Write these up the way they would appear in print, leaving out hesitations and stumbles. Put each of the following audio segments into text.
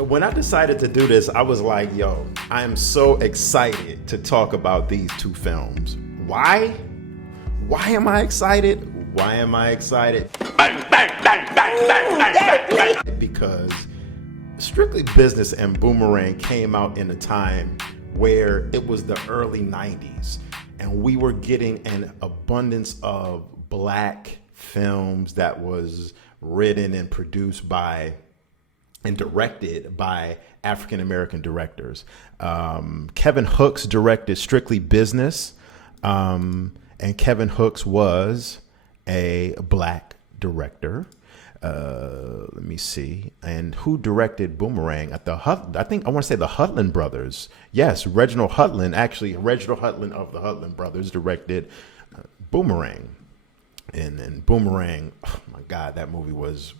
When I decided to do this, I was like, yo, I am so excited to talk about these two films. Why? Why am I excited? Why am I excited? Bang, bang, bang, bang, bang, bang, bang, bang. Because Strictly Business and Boomerang came out in a time where it was the early 90s and we were getting an abundance of black films that was written and produced by and directed by African-American directors. Kevin Hooks directed Strictly Business, and Kevin Hooks was a black director. Let me see. And who directed Boomerang? I think I want to say the Hudlin brothers. Yes, Reginald Hudlin of the Hudlin brothers directed Boomerang. And Boomerang, oh my God, that movie was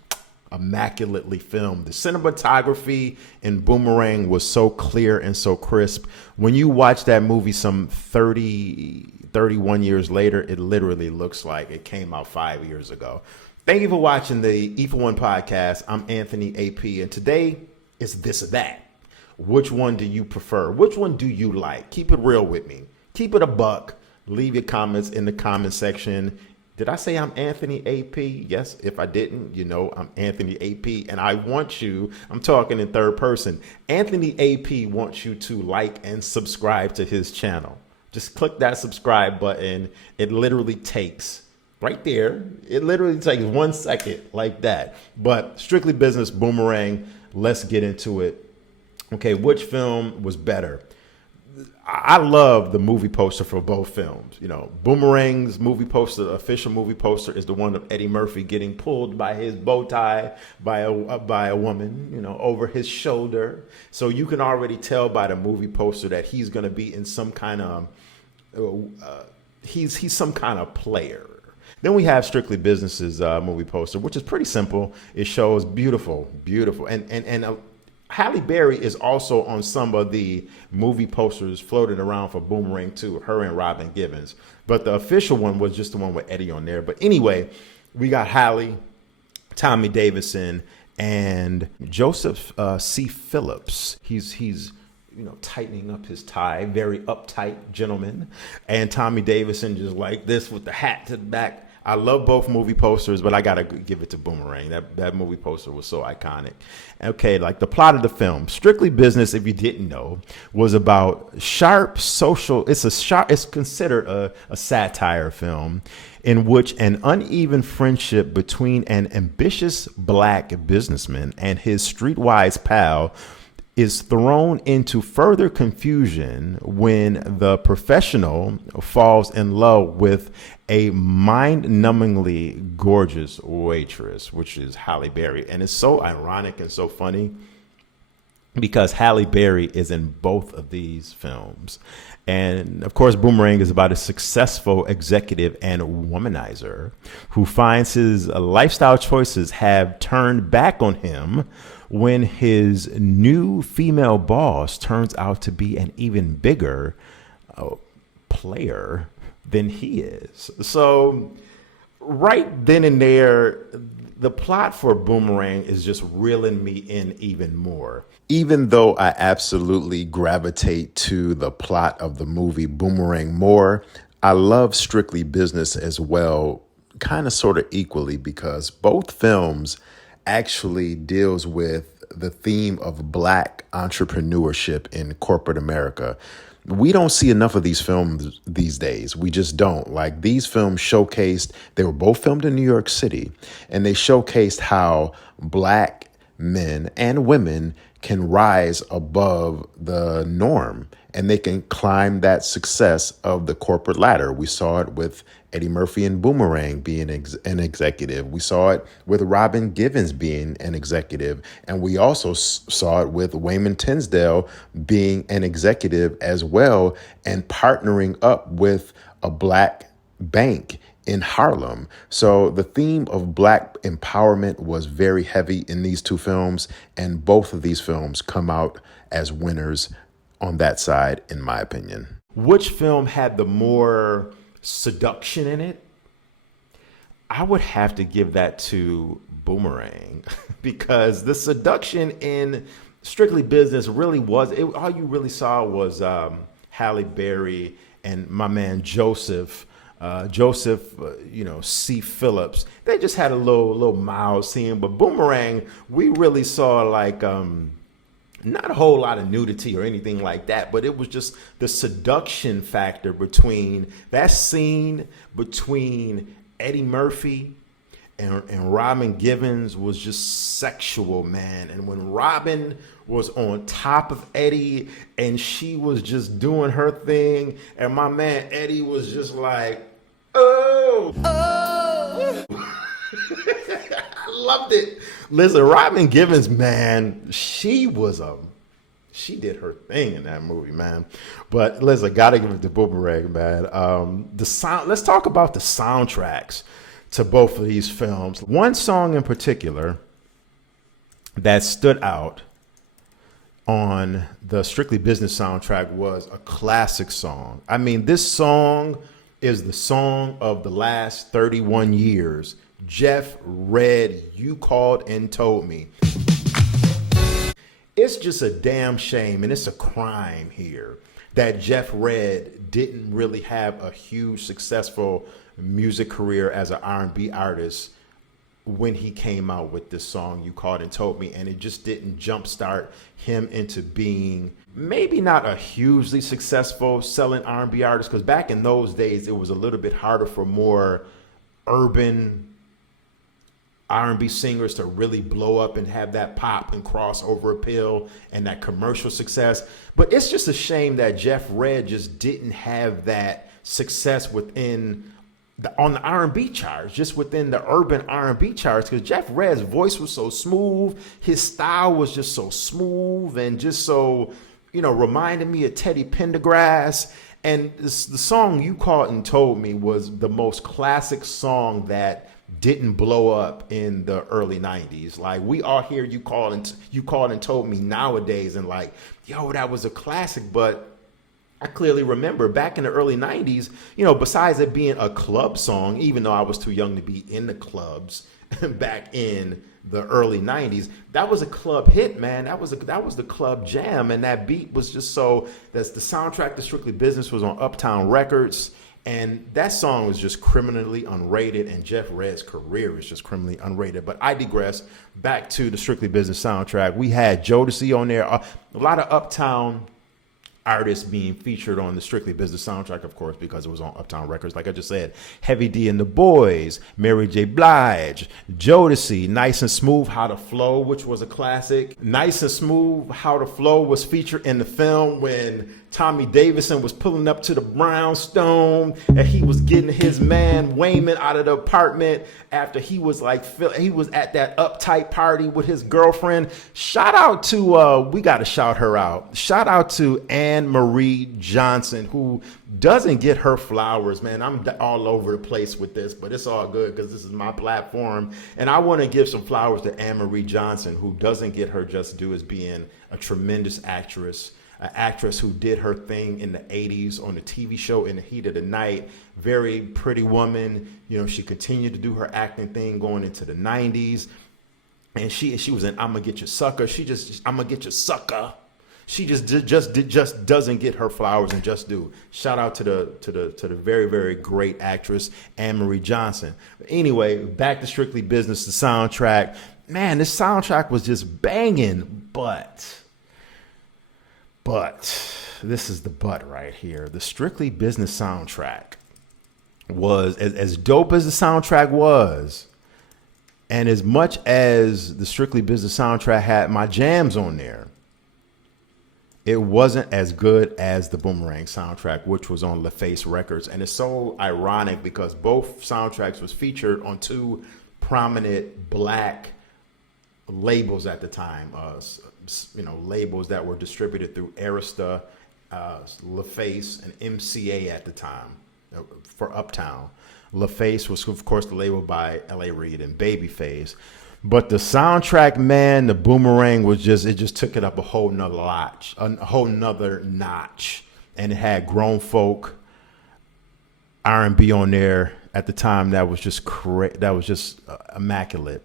immaculately filmed. The cinematography in Boomerang was so clear and so crisp. When you watch that movie some 31 years later, it literally looks like it came out 5 years ago. Thank you for watching the E for One podcast. I'm Anthony AP, and today it's this or that. Which one do you prefer? Which one do you like? Keep it real with me. Keep it a buck. Leave your comments in the comment section. Did I say I'm Anthony AP? Yes. If I didn't, you know, I'm Anthony AP, and I want you, I'm talking in third person. Anthony AP wants you to like and subscribe to his channel. Just click that subscribe button. It literally takes right there. It literally takes 1 second like that. But Strictly Business, Boomerang, let's get into it. Okay, which film was better? I love the movie poster for both films. You know, Boomerang's movie poster, the official movie poster, is the one of Eddie Murphy getting pulled by his bow tie by a woman, you know, over his shoulder. So you can already tell by the movie poster that he's going to be in some kind of he's some kind of player. Then we have Strictly Business's movie poster, which is pretty simple. It shows beautiful, and Halle Berry is also on some of the movie posters floating around for Boomerang 2, her and Robin Givens. But the official one was just the one with Eddie on there. But anyway, we got Halle, Tommy Davidson, and Joseph C. Phillips. He's you know, tightening up his tie, very uptight gentleman. And Tommy Davidson just like this with the hat to the back. I love both movie posters, but I got to give it to Boomerang. That movie poster was so iconic. Okay, like the plot of the film, Strictly Business, if you didn't know, was about sharp social. It's considered a satire film in which an uneven friendship between an ambitious black businessman and his streetwise pal is thrown into further confusion when the professional falls in love with a mind-numbingly gorgeous waitress, which is Halle Berry. And it's so ironic and so funny because Halle Berry is in both of these films. And of course, Boomerang is about a successful executive and womanizer who finds his lifestyle choices have turned back on him when his new female boss turns out to be an even bigger player than he is. So right then and there, the plot for Boomerang is just reeling me in even more. Even though I absolutely gravitate to the plot of the movie Boomerang more, I love Strictly Business as well, kind of sort of equally, because both films actually deals with the theme of black entrepreneurship in corporate America. We don't see enough of these films these days. We just don't. Like, these films showcased, they were both filmed in New York City, and they showcased how black men and women can rise above the norm and they can climb that success of the corporate ladder. We saw it with Eddie Murphy and Boomerang being an executive. We saw it with Robin Givens being an executive. And we also saw it with Wayman Tinsdale being an executive as well and partnering up with a black bank in Harlem. So the theme of black empowerment was very heavy in these two films, and both of these films come out as winners on that side, in my opinion. Which film had the more seduction in it? I would have to give that to Boomerang because the seduction in Strictly Business really was it, all you really saw was Halle Berry and my man Joseph. C. Phillips. They just had a little mild scene, but Boomerang, we really saw like not a whole lot of nudity or anything like that, but it was just the seduction factor between that scene between Eddie Murphy and Robin Givens was just sexual, man. And when Robin was on top of Eddie and she was just doing her thing, and my man Eddie was just like, oh, I loved it. Listen, Robin Givens, man, she did her thing in that movie, man. But listen, gotta give it to Boomerang, man. The sound. Let's talk about the soundtracks to both of these films. One song in particular that stood out on the Strictly Business soundtrack was a classic song. I mean, this song is the song of the last 31 years. Jeff Redd, You Called and Told Me. It's just a damn shame, and it's a crime here, that Jeff Redd didn't really have a huge successful music career as an R&B artist when he came out with this song, You Called and Told Me, and it just didn't jumpstart him into being maybe not a hugely successful selling R&B artist, because back in those days, it was a little bit harder for more urban R&B singers to really blow up and have that pop and crossover appeal and that commercial success. But it's just a shame that Jeff Redd just didn't have that success within on the R&B charts, just within the urban R&B charts, because Jeff Redd's voice was so smooth, his style was just so smooth and just so, reminded me of Teddy Pendergrass. And the song You Called and Told Me was the most classic song that didn't blow up in the early 90s. Like, we all hear You Called and Told Me nowadays and like, yo, that was a classic. But I clearly remember back in the early 90s, besides it being a club song, even though I was too young to be in the clubs back in the early 90s, that was a club hit, man. That was the club jam. And that beat was just that's the soundtrack to Strictly Business was on Uptown Records. And that song was just criminally unrated, and Jeff Redd's career is just criminally unrated. But I digress. Back to the Strictly Business soundtrack. We had Jodeci on there. A lot of Uptown artists being featured on the Strictly Business soundtrack, of course, because it was on Uptown Records. Like I just said, Heavy D and the Boys, Mary J. Blige, Jodeci, Nice and Smooth, How to Flow, which was a classic. Nice and Smooth, How to Flow was featured in the film when Tommy Davidson was pulling up to the brownstone and he was getting his man Wayman out of the apartment after he was at that uptight party with his girlfriend. Shout out to, we got to shout her out. Shout out to Anne Marie Johnson, who doesn't get her flowers, man. I'm all over the place with this, but it's all good because this is my platform. And I want to give some flowers to Anne Marie Johnson, who doesn't get her just due as being a tremendous actress. An actress who did her thing in the 80s on the TV show In the Heat of the Night. Very pretty woman. She continued to do her acting thing going into the 90s. And she was in I'ma Get Your Sucker. I'ma Get Your Sucker. She just doesn't get her flowers and just do. Shout out to the very, very great actress Anne Marie Johnson. Anyway, back to Strictly Business, the soundtrack. Man, this soundtrack was just banging, but this is the but right here. The Strictly Business soundtrack was as dope as the soundtrack was, and as much as the Strictly Business soundtrack had my jams on there, it wasn't as good as the Boomerang soundtrack, which was on LaFace Records. And it's so ironic because both soundtracks was featured on two prominent black labels at the time, labels that were distributed through Arista, LaFace, and MCA at the time for Uptown. LaFace was, of course, the label by L.A. Reid and Babyface. But the soundtrack, man, the Boomerang it just took it up a whole nother notch. And it had grown folk R&B on there at the time that was just immaculate.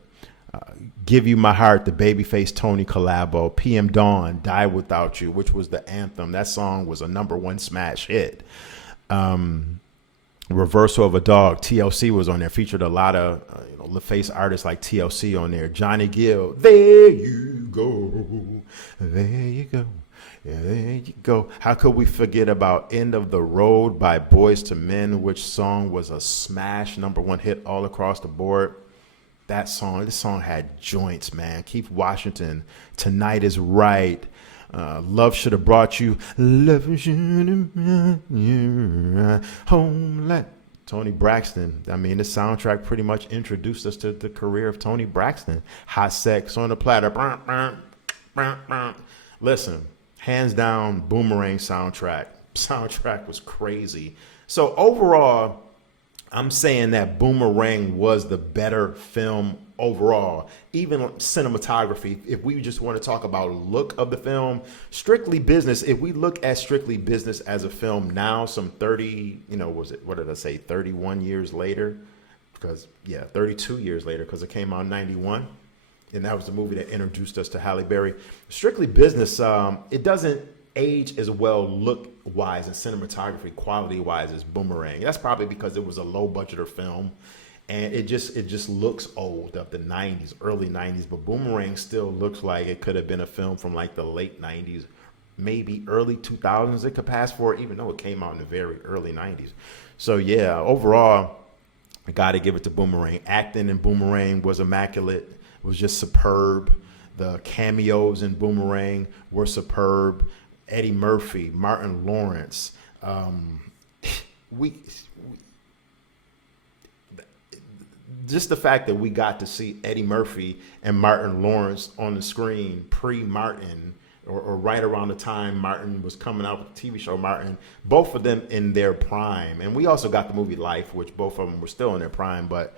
Give You My Heart, the Babyface Tony collabo. PM Dawn, Die Without You, which was the anthem. That song was a #1 smash hit. Reversal of a Dog, TLC was on there. Featured a lot of LaFace artists like TLC on there. Johnny Gill, There You Go, There You Go, yeah, there you go. How could we forget about End of the Road by Boys to Men, which song was a smash #1 hit all across the board. This song had joints, man. Keith Washington, Tonight Is Right. Love Should Have Brought You. Love Should Have Brought You Home. Tony Braxton. I mean, the soundtrack pretty much introduced us to the career of Tony Braxton. Hot Sex on the Platter. Listen, hands down, Boomerang soundtrack. Soundtrack was crazy. So overall, I'm saying that Boomerang was the better film overall. Even cinematography, if we just want to talk about look of the film, Strictly Business, if we look at Strictly Business as a film now, some 30, what did I say, 31 years later? 32 years later, because it came out in 91. And that was the movie that introduced us to Halle Berry. Strictly Business, it doesn't age as well look-wise and cinematography quality-wise as Boomerang. That's probably because it was a low-budgeter film, and it just looks old, of the 90s, early 90s. But Boomerang still looks like it could have been a film from like the late 90s, maybe early 2000s. It could pass for it, even though it came out in the very early 90s. So yeah, overall, I got to give it to Boomerang. Acting in Boomerang was immaculate. It was just superb. The cameos in Boomerang were superb. Eddie Murphy, Martin Lawrence. Just the fact that we got to see Eddie Murphy and Martin Lawrence on the screen pre-Martin, or right around the time Martin was coming out with the TV show Martin, both of them in their prime. And we also got the movie Life, which both of them were still in their prime, but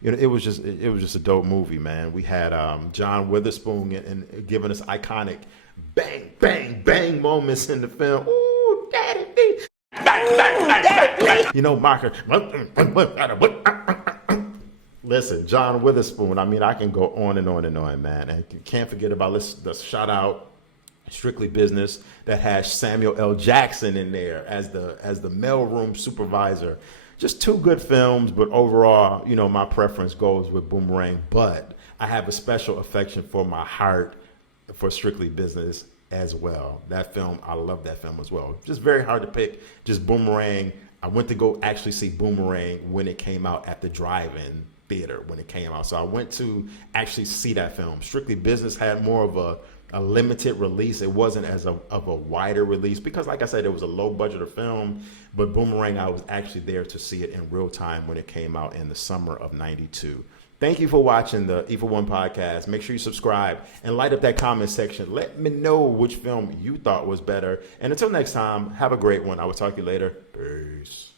it was just a dope movie, man. We had John Witherspoon and giving us iconic bang, bang, bang moments in the film. Ooh, daddy, bang, bang, bang, bang. Marker. Listen, John Witherspoon. I mean, I can go on and on and on, man. And you can't forget about the shout out Strictly Business that has Samuel L. Jackson in there as the mailroom supervisor. Just two good films, but overall, my preference goes with Boomerang. But I have a special affection for my heart for Strictly Business as well. That film, I love that film as well. Just very hard to pick. Just Boomerang. I went to go actually see Boomerang when it came out at the drive-in theater when it came out. So I went to actually see that film. Strictly Business had more of a limited release. It wasn't as of a wider release because, like I said, it was a low budget film. But Boomerang, I was actually there to see it in real time when it came out in the summer of '92. Thank you for watching the E for One podcast. Make sure you subscribe and light up that comment section. Let me know which film you thought was better. And until next time, have a great one. I will talk to you later. Peace.